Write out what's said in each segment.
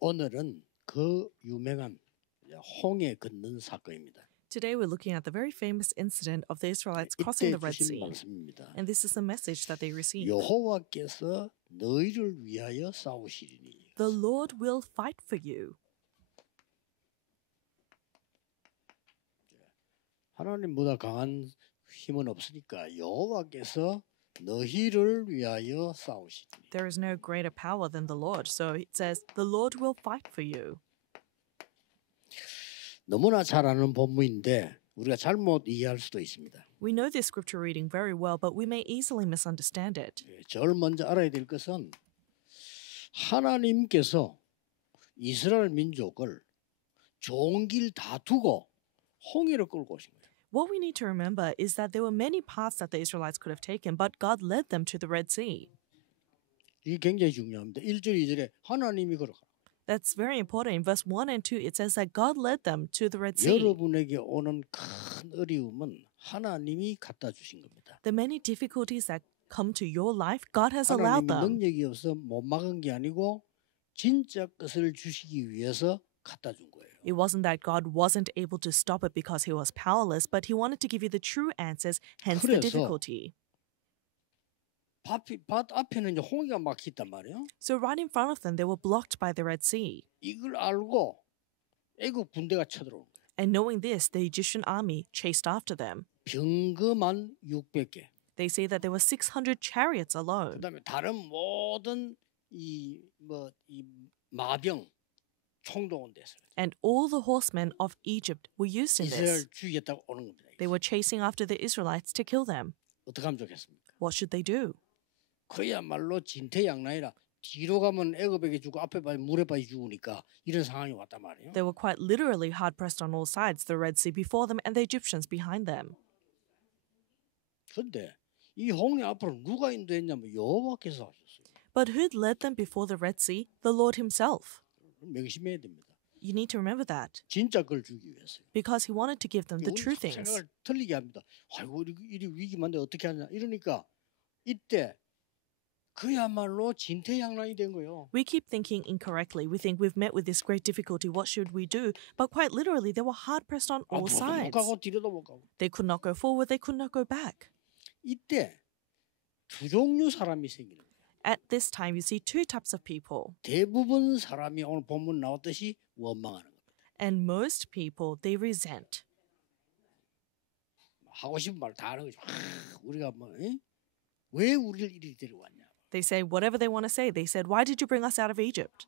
오늘은 그 유명한 홍해 건넌 사건입니다. Today we're looking at the very famous incident of the Israelites crossing 이때 the Red 주신 Sea. 말씀입니다. And this is the message that they received. 여호와께서 너희를 위하여 싸우시리니. The Lord will fight for you. 하나님보다 강한 힘은 없으니까 여호와께서 너희를 위하여 싸우시리니. There is no greater power than the Lord. So it says, the Lord will fight for you. 너무나 잘 아는 본문인데 우리가 잘못 이해할 수도 있습니다. We know this scripture reading very well, but we may easily misunderstand it. 제일 먼저 알아야 될 것은 하나님께서 이스라엘 민족을 좋은 길 다 두고 홍해를 끌고 오신 거예요. What we need to remember is that there were many paths that the Israelites could have taken, but God led them to the Red Sea. 이게 굉장히 중요합니다. 1절, 2절에 하나님이 걸어가. That's very important. In verse 1 and 2, it says that God led them to the Red Sea. 여러분에게 오는 큰 어려움은 하나님이 갖다 주신 겁니다. The many difficulties that come to your life, God has 하나님이 allowed them. 능력이 없어 못 막은 게 아니고 진짜 것을 주시기 위해서 갖다 준 거예요. It wasn't that God wasn't able to stop it because he was powerless, but he wanted to give you the true answers, hence the 그래서 difficulty. 밭 앞에는 이제 홍해가 막혔단 말이에요. So right in front of them, they were blocked by the Red Sea. 이걸 알고 애국 군대가 쳐들어온 거예요. And knowing this, the Egyptian army chased after them. 병거만 600개. They say that there were 600 chariots alone. 그다음에 다른 모든 이 마병 총동원 됐어요. And all the horsemen of Egypt were used in this. 이스라엘 죽이겠다고 오는 겁니다. They were chasing after the Israelites to kill them. 어떻게 하면 좋겠습니까? What should they do? 그야말로 진퇴양난이라 뒤로 가면 애굽에게 주고 앞에 봐 물에 빠져 죽으니까 이런 상황이 왔단 말이에요. They were quite literally hard pressed on all sides, the Red Sea before them and the Egyptians behind them. 그런데 이 홍해 앞으로 누가 인도했냐면 여호와께서 하셨어요. But who'd led them before the Red Sea? The Lord himself. 명심해야 됩니다. You need to remember that. 진짜 걸 주기 위해서요. Because he wanted to give them the true things. 생각을 틀리게 합니다. 아이고 이리 위기만데 어떻게 하냐 이러니까 이때 그야말로 진퇴양난이 된 거예요. We keep thinking incorrectly. We think we've met with this great difficulty. What should we do? But quite literally, they were hard pressed on all 앞으로도 못 sides. 가고 뒤로도 못 가고. They could not go forward. They could not go back. 이때 두 종류 사람이 생기는 거예요. At this time, you see two types of people. 대부분 사람이 오늘 본문 나왔듯이 원망하는 겁니다. And most people, they resent. 하고 싶은 말 다 하는 거죠. 우리가 왜 우리를 이리 데려왔냐. They say whatever they want to say. They said, why did you bring us out of Egypt?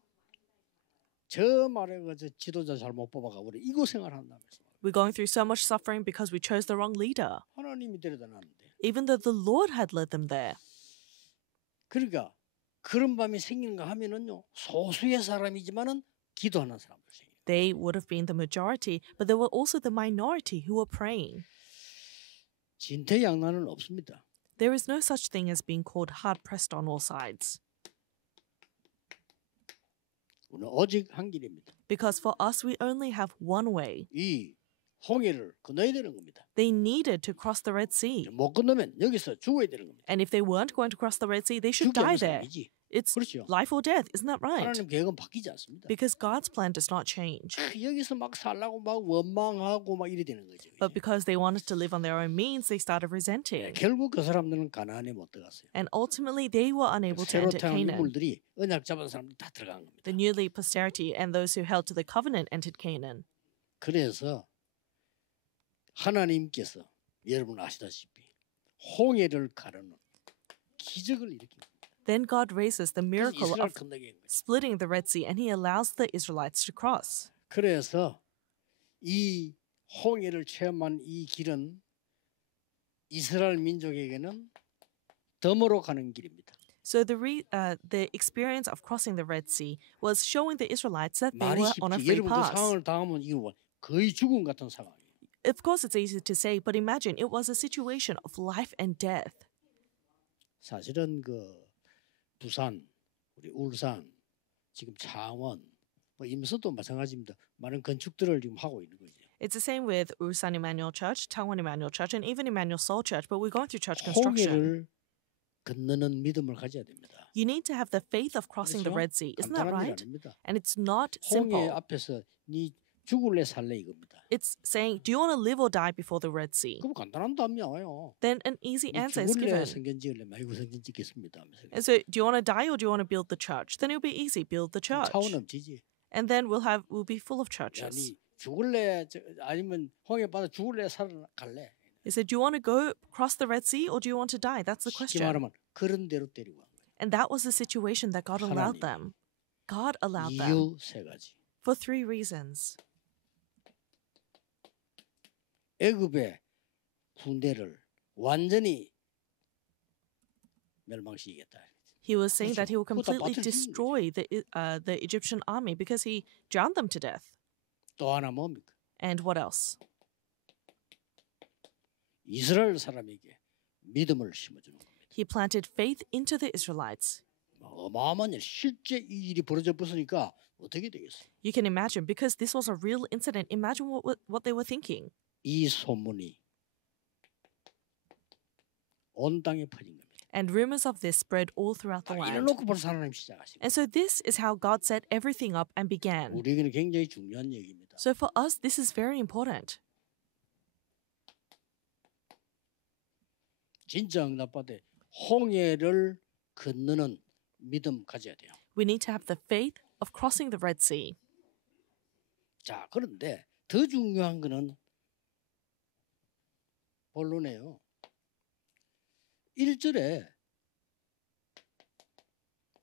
저 말에 저 지도자 잘못 뽑아가 우리 이 고생을 한다면서. We're going through so much suffering because we chose the wrong leader. 하나님이 데려다 놨는데. Even though the Lord had led them there. 그러니까 그런 밤이 생기는가 하면은요 소수의 사람이지만은 기도하는 사람들 생겨요. They would have been the majority, but there were also the minority who were praying. 진퇴양난은 없습니다. There is no such thing as being called hard-pressed on all sides. 우리는 오직 한 길입니다. Because for us, we only have one way. 이 홍해를 건너야 되는 겁니다. They needed to cross the Red Sea. 못 건너면 여기서 죽어야 되는 겁니다. And if they weren't going to cross the Red Sea, they should 죽게 die 하는 there. 사람이지. It's 그렇죠. life or death, isn't that right? 하나님 계획은 바뀌지 않습니다. Because God's plan does not change. 여기서 막 살라고 막 원망하고 막 이래 되는 거죠. But because they wanted to live on their own means, they started resenting. 결국 그 사람들은 가나안에 못 들어갔어요. And ultimately, they were unable to 새로 enter 태어난 Canaan. 인물들이 언약 잡은 사람들이 다 들어간 겁니다. The newly posterity and those who held to the covenant entered Canaan. 그래서 하나님께서 여러분 아시다시피 홍해를 가르는 기적을 일으킵니다. Then God raises the miracle 이스라엘 of 건너게 한 거예요. splitting the Red Sea, and he allows the Israelites to cross. 그래서 이 홍해를 체험한 이 길은 이스라엘 민족에게는 덤으로 가는 길입니다. So the experience of crossing the Red Sea was showing the Israelites that they 말이 were on a 쉽지. free 여러분 그 path. 상황을 당하면 이거 거의 죽음 같은 상황이에요. Of course, it's easy to say, but imagine it was a situation of life and death. 사실은 그 부산, 우리 울산, 지금 창원, 뭐 임서도 마찬가지입니다. 많은 건축들을 지금 하고 있는 거죠. It's the same with Ulsan Emmanuel Church, Changwon Emmanuel Church, and even Emmanuel Seoul Church, but we're going through church construction. 홍해를 건너는 믿음을 가져야 됩니다. You need to have the faith of crossing the 그렇죠? Red Sea. Isn't that 간단한 일 right? 아닙니다. And it's not 홍해 simple. 앞에서 네 죽을래 살래 이겁니다. It's saying, do you want to live or die before the Red Sea? 그럼 간단한 답이 나와요. Then an easy 네 answer is 죽을래 given. 성경 지을래 말고 성경 짓겠습니다. 하면서 And so, do you want to die or do you want to build the church? Then it'll be easy. Build the church. 차원 넘치지. And then we'll be full of 야, churches. 네 죽을래 아니면 홍해 바다 죽을래 살아갈래? He said, do you want to go cross the Red Sea or do you want to die? That's the 쉽게 question. 말하면 그런 대로 때리고 간 거예요. And that was the situation that God allowed 하나님이. them. God allowed them 이유 세 가지. for 3 reasons. 애굽의 군대를 완전히 멸망시키겠다. He was saying that he will 그렇죠. 그거 다 completely 받쳐주는 destroy the Egyptian army because he drowned them to death. 또 하나 뭡니까? And what else? 이스라엘 사람에게 믿음을 심어주는 겁니다. He planted faith into the Israelites. 어마어마한 일, 실제 이 일이 벌어져 버으니까 어떻게 되겠어요? You can imagine, because this was a real incident, imagine what they were thinking. 이 소문이 온 땅에 퍼진 겁니다. And rumors of this spread all throughout the land. 이래놓고 벌써 하나님 시작하시고 And so this is how God set everything up and began. 우리에게는 굉장히 중요한 얘기입니다. So for us, this is very important. 진짜 응답받아 홍해를 건너는 믿음 가져야 돼요. We need to have the faith of crossing the Red Sea. 자, 그런데 더 중요한 거는 본론이에요. 1절에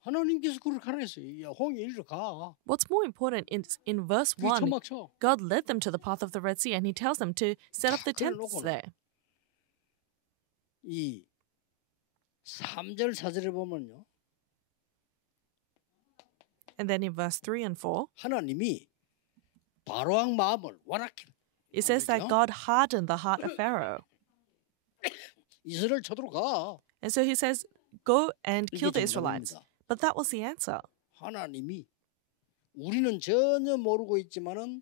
하나님께서 그를 가라 했어요. 야, 홍해 이리로 가. What's more important is in verse 그게 1, 천막 쳐. God led them to the path of the Red Sea and he tells them to set up the 다 tents 그래놓고는 there. 이 3절 4절에 보면요. And then in verse 3 and 4, 하나님이 바로왕 마음을 완악해. it says that 그렇죠? God hardened the heart of Pharaoh. 이스라엘 쳐들어 가. And so he says, go and kill 이게 the Israelites. 정답입니다. But that was the answer. 하나님이 우리는 전혀 모르고 있지만은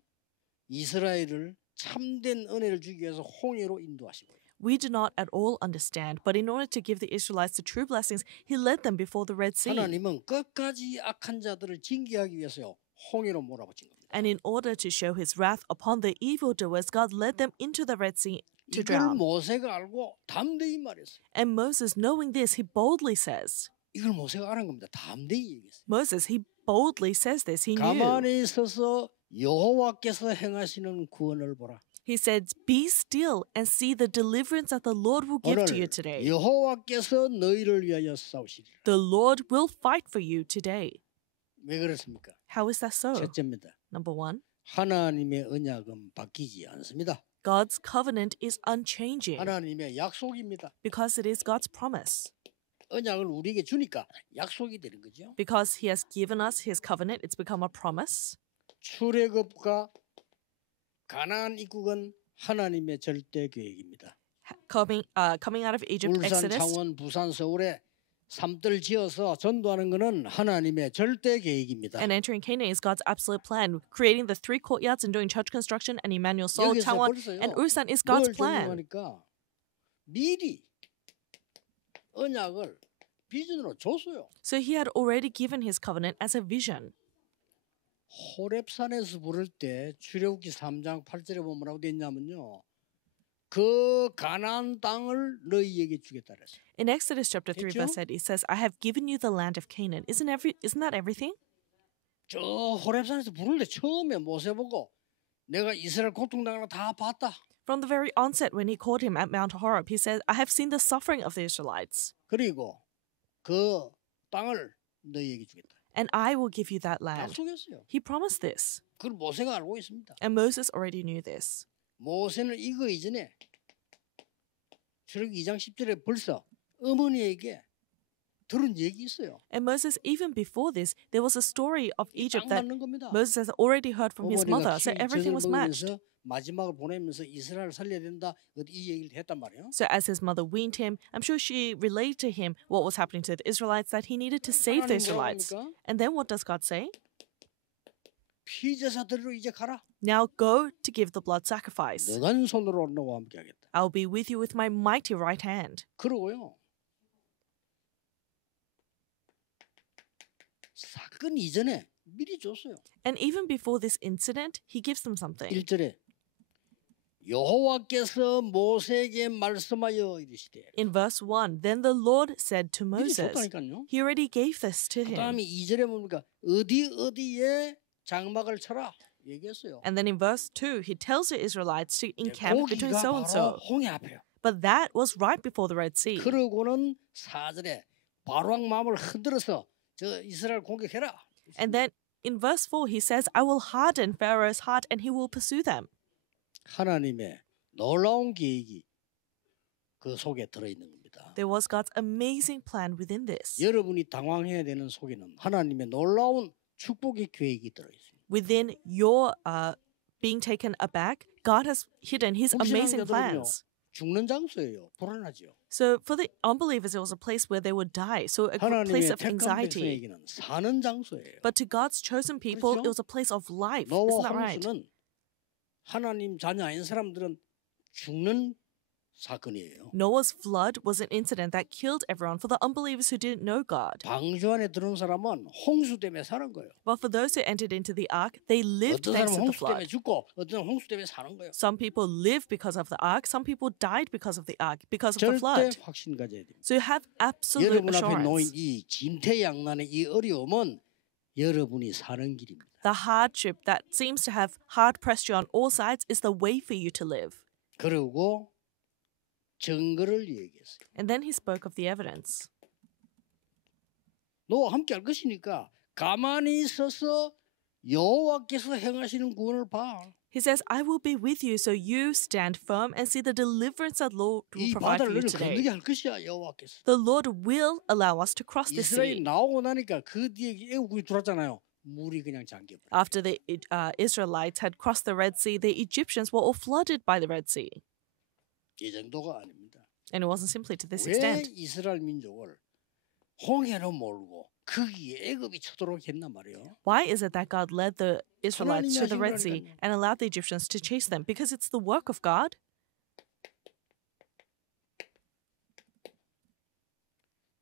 이스라엘을 참된 은혜를 주기 위해서 홍해로 인도하신 거예요. We do not at all understand, but in order to give the Israelites the true blessings, he led them before the Red Sea. 하나님은 끝까지 악한 자들을 징계하기 위해서요 홍해로 몰아붙인 겁니다. And in order to show his wrath upon the evildoers, God led them into the Red Sea to 이걸 drown. 모세가 알고 담대히 말했어요. And Moses, knowing this, he boldly says, 이걸 모세가 아는 겁니다. 담대히 얘기했어요. Moses, he boldly says this. He knew. 가만히 서서 여호와께서 행하시는 구원을 보라. He said, be still and see the deliverance that the Lord will give to you 오늘 today. 여호와께서 너희를 위하여 싸우시리라. The Lord will fight for you today. 왜 그렇습니까? How is that so? 첫째입니다. Number 1, 하나님의 언약은 바뀌지 않습니다. God's covenant is unchanging 하나님의 약속입니다. because it is God's promise. 언약을 우리에게 주니까 약속이 되는 거죠. Because he has given us his covenant, it's become a promise. 출애굽과 가나안 입국은 하나님의 절대 계획입니다. Coming out of Egypt, 울산, Exodus, 창원, 부산, 서울에 삶들 지어서 전도하는 것은 하나님의 절대 계획입니다. and entering Canaan is God's absolute plan. Creating the 3 courtyards and doing church construction and Emmanuel Seoul, 여기서 Changwon, 벌써요. and Ulsan is God's 뭘 plan. 적용하니까 미리 언약을 비전으로 줬어요. So he had already given his covenant as a vision. 호렙산에서 부를 때 출애굽기 3장 8절에 보면 뭐라고 돼 있냐면요. 그 가나안 땅을 너희에게 주겠다 그랬어요. In Exodus chapter 3 했죠? verse 8, it says, I have given you the land of Canaan. Isn't that everything? 저 호렙산에서 부를 때 처음에 모세 보고 내가 이스라엘 고통당하는 거 다 봤다. From the very onset, when he called him at Mount Horeb, he said, I have seen the suffering of the Israelites, 그리고 그 땅을 너희에게 주겠다. and I will give you that land. 약속했어요. He promised this, 그걸 모세가 알고 있습니다. and Moses already knew this. 모세는 이거 이전에 출애굽기 2장 10절에 벌써 어머니에게 들은 얘기 있어요. And Moses, even before this, there was a story of Egypt 딱 that 맞는 겁니다. Moses has already heard from his mother, 어머니가 so everything was matched. 먹으면서 마지막을 보내면서 이스라엘 살려야 된다 이 얘기를 했단 말이에요. So as his mother weaned him, I'm sure she relayed to him what was happening to the Israelites, that he needed to save the 하나님 뭐라고 Israelites. 합니까? And then what does God say? 피제사들로 이제 가라. Now go to give the blood sacrifice. 너간 손으로 너와 함께 하겠다. I'll be with you with my mighty right hand. 그러고요. 사건 이전에 미리 줬어요. And even before this incident, he gives them something. 1절에 여호와께서 모세에게 말씀하여 이르시되 In verse 1, then the Lord said to 미리 Moses, 줬다니까요. he already gave this to 그 him. 다음에 2절에 뭡니까? 어디에 장막을 쳐라 얘기했어요. And then in verse 2, he tells the Israelites to encamp between 거기가 so and 바로 so. 홍해 앞에요. But that was right before the Red Sea. 그러고는 4절에 바로왕 마음을 흔들어서 저 이스라엘 공격해라. And then in verse 4, he says, I will harden Pharaoh's heart and he will pursue them. 하나님의 놀라운 계획이 그 속에 들어있는 겁니다. There was God's amazing plan within this. 여러분이 당황해야 되는 속에는 하나님의 놀라운 축복의 계획이 들어있어요. Within your being taken aback, God has hidden his amazing 불신앙자들은요, plans. 죽는 장소예요. 불안하죠. So for the unbelievers, it was a place where they would die. So a place 하나님의 of 택한 anxiety. 백성에게는 사는 장소예요. But to God's chosen people, 그렇죠? it was a place of life. Isn't 노아 that right? 홍수는 하나님 자녀 아닌 사람들은 죽는 사건이에요. Noah's flood was an incident that killed everyone for the unbelievers who didn't know God. 방주 안에 들어온 사람은 홍수 때문에 사는 거예요. But for those who entered into the ark, they lived 어떤 thanks 사람은 to the 홍수 때문에 flood. 죽고 어떤 사람은 홍수 때문에 사는 거예요. Some people live because of the ark. Some people died because of the ark, because of the 절대 flood. 확신 가져야 됩니다. So you have absolute 여러분 앞에 놓인 assurance. 이 진퇴양난의 이 어려움은 여러분이 사는 길입니다. The hardship that seems to have hard pressed you on all sides is the way for you to live. 그리고 증거를 얘기했어요. And then he spoke of the evidence. 너와 함께 할 것이니까 가만히 있어서 여호와께서 행하시는 구원을 봐. He says, I will be with you, so you stand firm and see the deliverance that Lord will 이 provide for 바다를 you 너를 건너게 today. 할 것이야 여호와께서. The Lord will allow us to cross this 이스라엘이 sea. 나오고 나니까 그 뒤에 애국이 들어왔잖아요. 물이 그냥 잠겨버려. After the Israelites had crossed the Red Sea, the Egyptians were all flooded by the Red Sea. 이 정도가 아닙니다. And it wasn't simply to this 왜 extent. 이스라엘 민족을 홍해로 몰고 거기에 애굽이 쳐들어오게 했단 말이에요. Why is it that God led the Israelites to the 하나님이 Red 하신 Sea 거라니까요. and allowed the Egyptians to chase them? Because it's the work of God.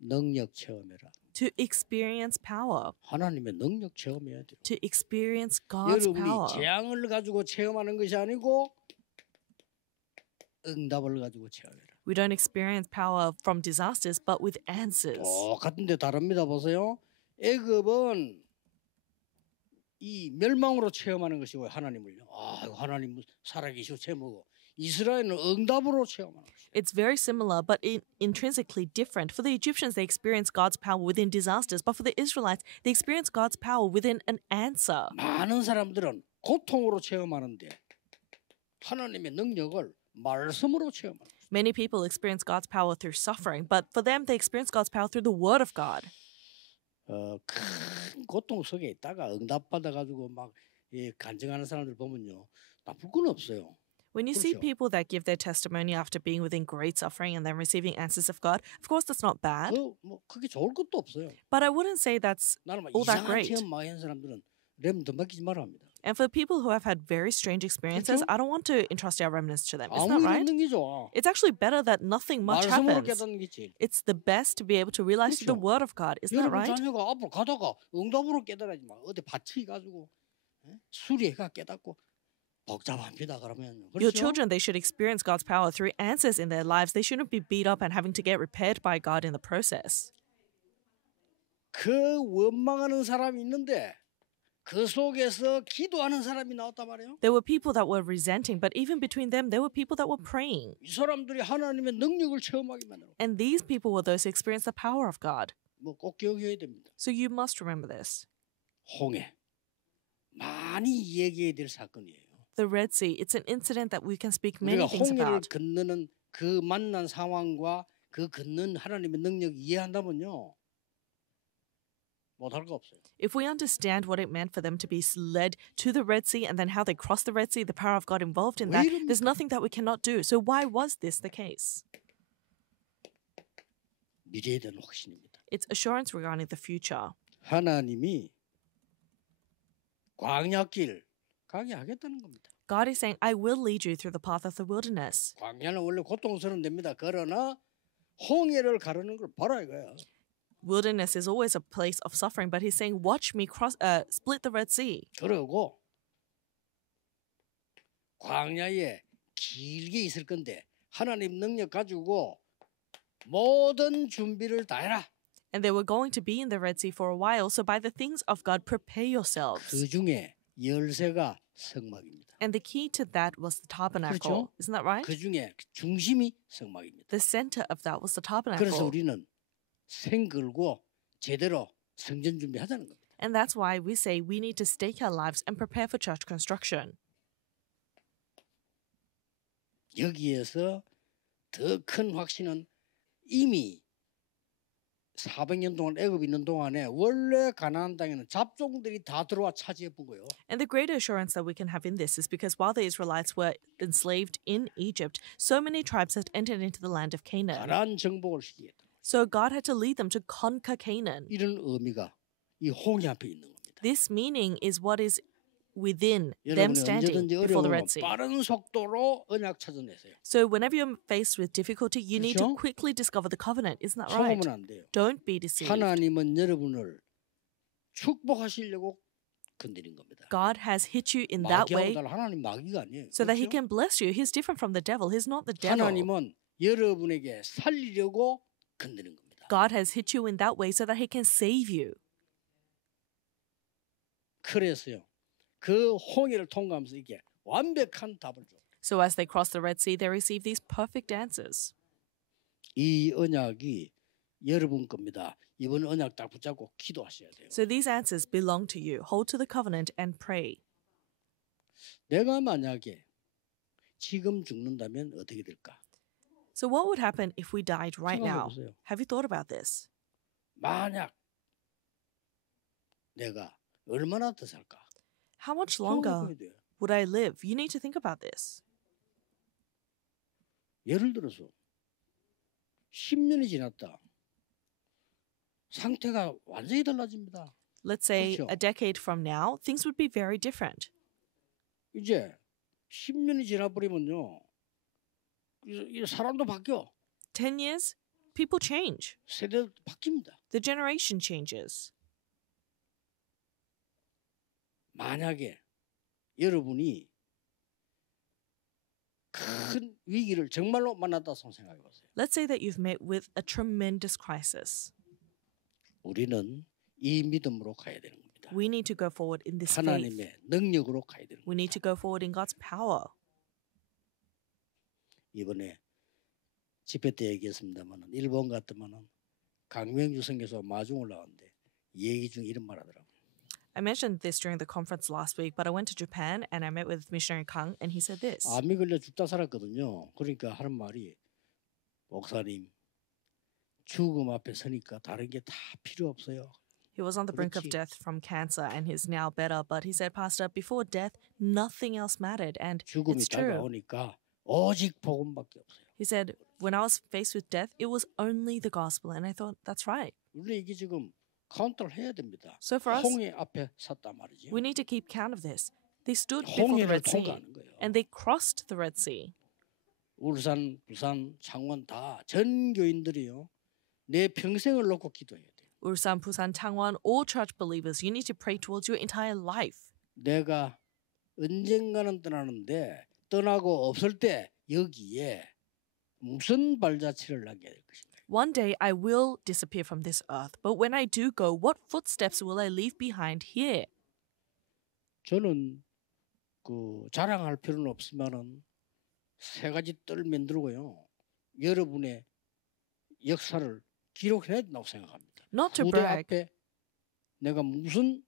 능력 체험해라. To experience power. 하나님의 능력 체험해야 돼요. To experience God's 여러분이 power. 재앙을 가지고 체험하는 것이 아니고 응답을 가지고 체험해라. We don't experience power from disasters, but with answers. 똑같은데 다릅니다. 보세요. 애굽은 이 멸망으로 체험하는 것이고 하나님을요. 아, 하나님 살아계시고 체험하고 이스라엘은 응답으로 체험하는 것이에요. It's very similar, but intrinsically different. For the Egyptians, they experience God's power within disasters, but for the Israelites, they experience God's power within an answer. 많은 사람들은 고통으로 체험하는데 하나님의 능력을 말씀으로 체험하는 거예요. Many people experience God's power through suffering, but for them, they experience God's power through the Word of God. 큰 고통 속에 있다가 응답받아 가지고 막 간증하는 사람들 보면요, 나쁠 건 없어요. When you see 그렇죠. people that give their testimony after being within great suffering and then receiving answers of God, of course that's not bad. 뭐 그게 좋을 것도 없어요. But I wouldn't say that's 나는 막 all that 이상한 great. 체험 많이 한 사람들은 렘더 맡기지 말아 합니다. And for people who have had very strange experiences, 그렇죠? I don't want to entrust our remnants to them. Isn't 아무 that 일 right? 없는 게 좋아. It's actually better that nothing much 말씀으로 happens. 깨닫는 게 제일. It's the best to be able to realize through the 그렇죠. Word of God. Isn't that 여러분 right? 자녀가 앞으로 가다가 응답으로 깨달아야지 마. 어디 받치 가지고 수리해가 깨닫고 복잡합니다. 그러면 Your 그렇죠? children, they should experience God's power through answers in their lives. They shouldn't be beat up and having to get repaired by God in the process. 그 원망하는 사람이 있는데 그 속에서 기도하는 사람이 나왔단 말이에요. There were people that were resenting, but even between them, there were people that were praying. 이 사람들이 하나님의 능력을 체험하게 만들어. And these people were those who experienced the power of God. 뭐꼭 기억해야 됩니다. So you must remember this. 홍해 많이 얘기해야 될 사건이에요. The Red Sea, it's an incident that we can speak many 우리가 things 홍해를 about. 건너는 그 만난 상황과 그 건넌 하나님의 능력 이해한다면요, 못할 거 없어요. If we understand what it meant for them to be led to the Red Sea and then how they crossed the Red Sea, the power of God involved in 왜 that, 이럽니까? there's nothing that we cannot do. So why was this the case? 미래에 대한 확신입니다. It's assurance regarding the future. 하나님이 광야길 가게 하겠다는 겁니다. God is saying, I will lead you through the path of the wilderness. 광야는 원래 고통스러운 데입니다. 그러나 홍해를 가르는 걸 봐라 이거야. wilderness is always a place of suffering, but he's saying, watch me split the Red Sea. 그러고 광야에 길게 있을 건데 하나님 능력 가지고 모든 준비를 다 해라. And they were going to be in the Red Sea for a while, so by the things of God, prepare yourselves. 그 중에 열쇠가 성막입니다. And the key to that was the tabernacle. 그렇죠? Isn't that right? 그 중에 중심이 성막입니다. The center of that was the 그래서 tabernacle. 우리는 생 걸고 제대로 성전 준비하자는 겁니다. And that's why we say we need to stake our lives and prepare for church construction. 여기에서 더 큰 확신은 이미 400년 동안 애굽에 있는 동안에 원래 가나안 땅에는 잡종들이 다 들어와 차지해 본 거예요. And the greater assurance that we can have in this is because while the Israelites were enslaved in Egypt, so many tribes had entered into the land of Canaan. 가나안 정복을 시키겠다. So God had to lead them to conquer Canaan. 이런 의미가 이 홍해 앞에 있는 겁니다. This meaning is what is within them 여러분이 standing 언제든지 before the 어려우면 Red Sea. 빠른 속도로 언약 찾아내세요. So whenever you're faced with difficulty, you need to 그렇죠? quickly discover the covenant. Isn't that right? 속으면 안 돼요. Don't be deceived. 하나님은 여러분을 축복하시려고 건드린 겁니다. God has hit you in that 마귀하고 way 달라 하나님 마귀가 아니에요. so that He 그렇죠? can bless you. He's different from the devil. He's not the devil. 하나님은 여러분에게 살리려고 건드린 겁니다. God has hit you in that way so that He can save you. 그래서요. 그 홍해를 통과하면서 이게 완벽한 답을 줘. So as they cross the Red Sea, they receive these perfect answers. 이 언약이 여러분 겁니다. 이번 언약 딱 붙잡고 기도하셔야 돼요. So these answers belong to you. Hold to the covenant and pray. 내가 만약에 지금 죽는다면 어떻게 될까? So what would happen if we died right now? 생각해보세요. Have you thought about this? 만약 내가 얼마나 더 살까? How much longer 생각해봐야 돼요. would I live? You need to think about this. 예를 들어서 10년이 지났다. 상태가 완전히 달라집니다. Let's say 그렇죠. a decade from now, things would be very different. 이제 10년이 지나버리면요. 이 사람도 바뀌어. 10 years, people change. 세대도 바뀝니다. The generation changes. 만약에 여러분이 큰 위기를 정말로 만났다 생각해 보세요. Let's say that you've met with a tremendous crisis. 우리는 이 믿음으로 가야 되는 겁니다. We need to go forward in this faith. 하나님의 능력으로 가야 되는 We 겁니다. need to go forward in God's power. 이번에 집회 때 얘기했습니다만 일본 같으면은 강명주 선교사 마중 올라왔는데 얘기 중에 이런 말 하더라고요. I mentioned this during the conference last week, but I went to Japan and I met with missionary Kang, and he said this. 암이 걸려 죽다 살았거든요. 그러니까 하는 말이 목사님 죽음 앞에 서니까 다른 게 다 필요 없어요. He was on the brink of 그렇지. death from cancer and he's now better, but he said, Pastor, before death, nothing else mattered, and 죽음이 it's true. 다가오니까 오직 복음밖에 없어요. He said, when I was faced with death, it was only the gospel, and I thought, that's right. 우리 이게 지금 카운터를 해야 됩니다. So for us, 홍해 앞에 섰단 말이죠. we need to keep count of this. They stood before the 홍해를 Red Sea, 통과하는 거예요. and they crossed the Red Sea. 울산, 부산, 창원 다 전 교인들이요. 내 평생을 놓고 기도해야 돼요. Ulsan, Busan, Changwon, all church believers, you need to pray towards your entire life. 내가 언젠가는 떠나는데 떠나고 없을 때 여기에 무슨 발자취를 남겨야 될 것인가? One day I will disappear from this earth, but when I do go, what footsteps will I leave behind here? 저는 그 자랑할 필요는 없지만은 세 가지 뜰 만들고요. 여러분의 역사를 기록해야 된다고 생각합니다. Not to 후대 brag, 앞에 내가 무슨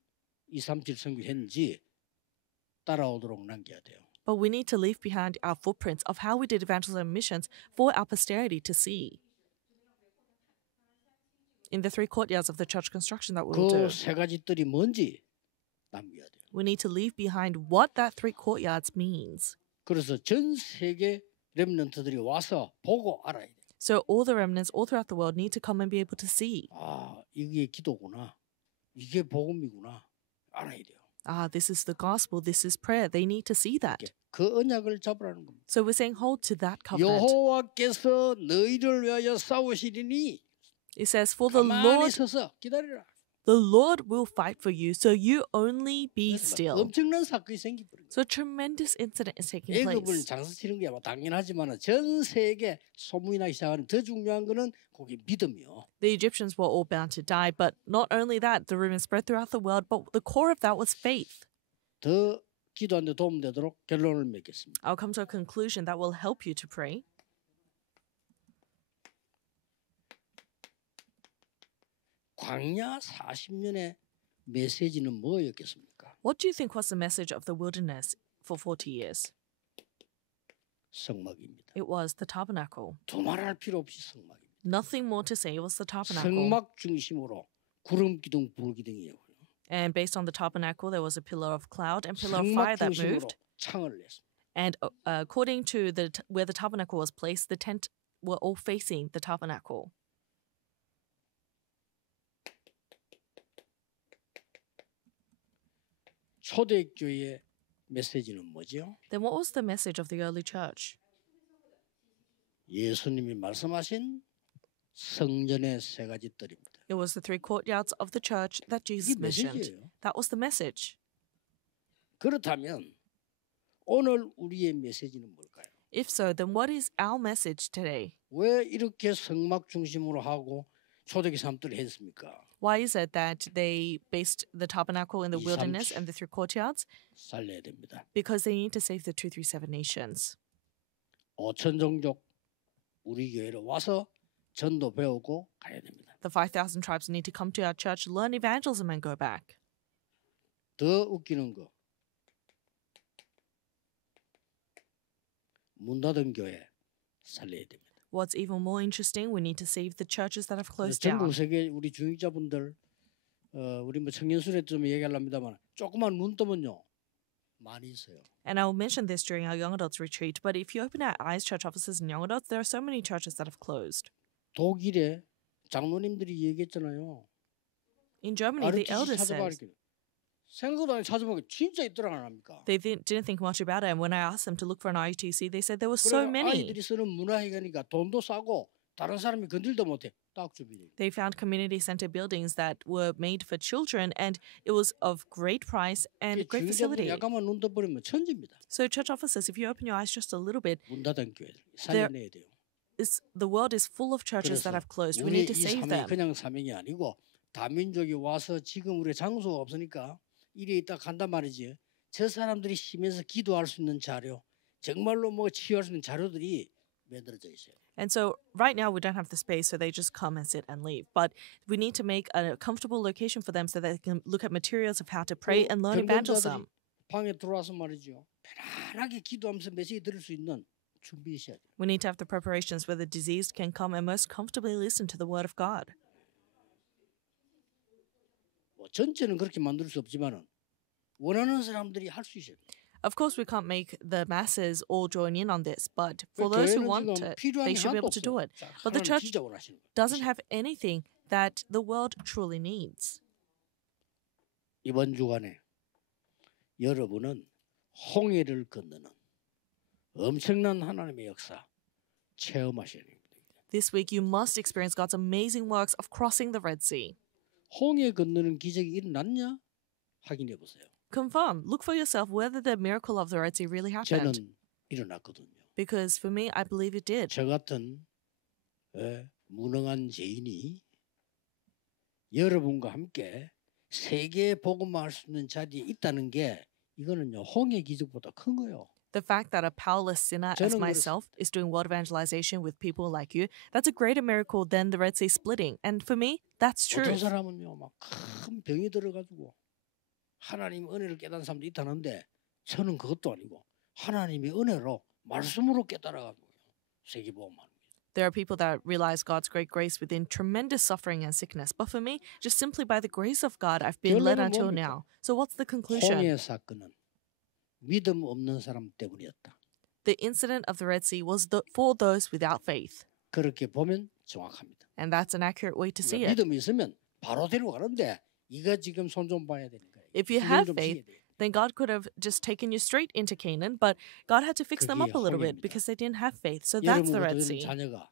237 선교했는지 따라오도록 남겨야 돼요. but we need to leave behind our footprints of how we did evangelism and missions for our posterity to see. In the 3 courtyards of the church construction that we will do, 그 세 가지 뜰이 뭔지 남겨야 돼요. we need to leave behind what that 3 courtyards means. 그래서 전 세계 렘넌트들이 와서 보고 알아야 돼요. So all the remnants all throughout the world need to come and be able to see. 아, 이게 기도구나. 이게 복음이구나. 알아야 돼요. Ah, this is the gospel, this is prayer. They need to see that. 그 언약을 잡으라는 겁니다. So we're saying hold to that covenant. 여호와께서 너희를 위하여 싸우시리니 It says, "For the 가만히 Lord, 서서 기다리라. the Lord will fight for you, so you only be 그래서 still." 엄청난 사건이 생기버린 거예요. So a tremendous incident is taking 애굽을 place. 장사치는 게 뭐 당연하지만 전 세계 소문이 나기 시작하는 더 중요한 거는 그게 믿음이요. The Egyptians were all bound to die, but not only that, the rumors spread throughout the world, but the core of that was faith. 더 기도하는 데 도움되도록 결론을 맺겠습니다. I'll come to a conclusion that will help you to pray. 광야 40년의 메시지는 뭐였겠습니까? What do you think was the message of the wilderness for 40 years? 성막입니다. It was the tabernacle. 두말할 필요 없이 성막입니다. Nothing more to say. It was the tabernacle. 성막 중심으로 구름 기둥, 불 기둥이에요. And based on the tabernacle, there was a pillar of cloud and pillar of 성막 fire that 중심으로 moved. 창을 냈습니다. And according to where the tabernacle was placed, the tent were all facing the tabernacle. 초대교회의 메시지는 뭐죠? Then what was the message of the early church? 예수님이 말씀하신 성전의 세 가지 뜰입니다. It was the three courtyards of the church that Jesus 이게 mentioned. 메시지예요. That was the message. 그렇다면 오늘 우리의 메시지는 뭘까요? If so, then what is our message today? 왜 이렇게 성막 중심으로 하고 초대교회 사람들을 했습니까? Why is it that they based the tabernacle in the 2, 3, wilderness and the three courtyards? 살려야 됩니다. Because they need to save the 237 nations. 5천 종족 우리 교회로 와서 전도 배우고 가야 됩니다. The 5,000 tribes need to come to our church, learn evangelism, and go back. 더 웃기는 거. 문 닫은 교회 살려야 됩니다. What's even more interesting, we need to save the churches that have closed 전국 down. 세계 우리 중직자분들 우리 뭐 청년 수련회 좀 얘기하려합니다만 조그만 눈 뜨면요 많이 있어요. And I'll mention this during our young adults retreat, but if you open our eyes, church offices and young adults, there are so many churches that have closed. 독일에 장로님들이 얘기했잖아요. In Germany, the RUTC elders 찾아봐 said 이렇게. 생각도 안 찾아보니까 진짜 있더라 안 합니까? they didn't think much about it. And when I asked them to look for an IUTC, they said there were so 그래, many. 아이들이 쓰는 문화회관이니까 돈도 싸고 다른 사람이 건들도 못해. 딱 주변에. They found community center buildings that were made for children, and it was of great price and great 중직자분들 facility. 약간만 눈 떠버리면 천지입니다. So church offices, if you open your eyes just a little bit, 문 닫은 교회들 살려내야 돼요. the world is full of churches that 그래서 have closed. We 우리 need to 이 save 사명이 them. 그냥 사명이 아니고 다민족이 와서 지금 우리 장소가 없으니까 이래 있다 간단 말이지. 저 사람들이 쉬면서 기도할 수 있는 자료, 정말로 뭐 치유할 수 있는 자료들이 만들어져 있어요. And so right now we don't have the space, so they just come and sit and leave. But we need to make a comfortable location for them so that they can look at materials of how to pray and learn evangelism. 방에 들어와서 말이죠. 편안하게 기도하면서 메시지 들을 수 있는 준비하셔야 돼요. We need to have the preparations where the diseased can come and most comfortably listen to the word of God. 뭐 전체는 그렇게 만들 수 없지만은 원하는 사람들이 할 수 있어요. Of course, we can't make the masses all join in on this, but for those who want it, they should be able to do it. But the church doesn't have anything that the world truly needs. 이번 주간에 여러분은 홍해를 건너는 엄청난 하나님의 역사 체험하셔야 됩니다. This week, you must experience God's amazing works of crossing the Red Sea. 홍해 건너는 기적이 일어났냐? 확인해 보세요. Confirm. Look for yourself whether the miracle of the Red Sea really happened. 저는 일어났거든요. Because for me, I believe it did. 저 같은 무능한 죄인이 여러분과 함께 세계 복음화할 수 있는 자리에 있다는 게 이거는요 홍해 기적보다 큰 거예요. The fact that a powerless sinner as 저는 myself is doing world evangelization with people like you, that's a greater miracle than the Red Sea splitting. And for me, that's true. 어떤 사람은요 막 큰 병이 들어가지고 하나님 은혜를 깨달은 사람도 있다는데 저는 그것도 아니고 하나님의 은혜로 말씀으로 깨달아가지고 세계 복음화합니다. There are people that realize God's great grace within tremendous suffering and sickness. But for me, just simply by the grace of God, I've been led 결론은 until 뭡니까? now. So what's the conclusion? 홍해 사건은 믿음 없는 사람 때문이었다. The incident of the Red Sea was for those without faith. 그렇게 보면 정확합니다. And that's an accurate way to see it. 믿음이 있으면 바로 데려가는데 이거 지금 손 좀 봐야 되는 거예요. If you 기회를 have 좀 faith, 주셔야 돼요. then God could have just taken you straight into Canaan, but God had to fix them 그게 up a little bit 홍해입니다. because they didn't have faith. So that's the Red 여러분 Sea. 자녀가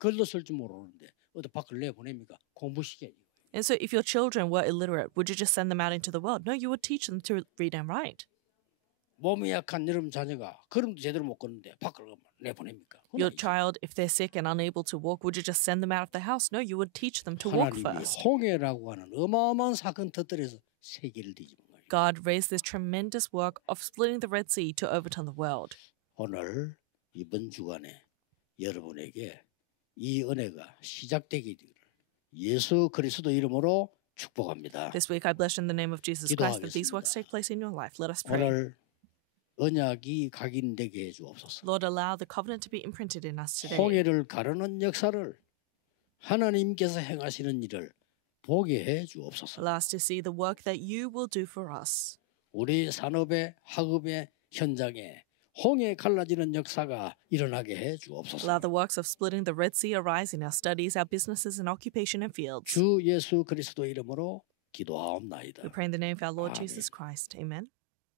걸렸을 줄 모르는데 어디 밖을 내보냅니까? 공부시켜야지. And so if your children were illiterate, would you just send them out into the world? No, you would teach them to read and write. 몸이 약한 여러분 자녀가 걸음도 제대로 못 걷는데 밖을 내보냅니까? Your child, if they're sick and unable to walk, would you just send them out of the house? No, you would teach them to walk 하나님이 first. 홍해라고 하는 어마어마한 사건 터뜨려서 세계를 뒤집은 거예요. God raised this tremendous work of splitting the Red Sea to overturn the world. 오늘 이번 주간에 여러분에게 이 은혜가 시작되기를 예수 그리스도 이름으로 축복합니다. This week I bless in the name of Jesus Christ that these works take place in your life. Let us pray. 오늘 언약이 각인되게 해 주옵소서. Lord, allow the covenant to be imprinted in us today. 홍해를 가르는 역사를 하나님께서 행하시는 일을 보게 해 주옵소서. Allow us to see the work that you will do for us. 우리 산업의 학업의 현장에 홍해 갈라지는 역사가 일어나게 해 주옵소서. Allow the works of splitting the Red Sea arise in our studies, our businesses, and occupation and fields. 주 예수 그리스도 이름으로 기도하옵나이다. We pray in the name of our Lord 아멘. Jesus Christ. Amen.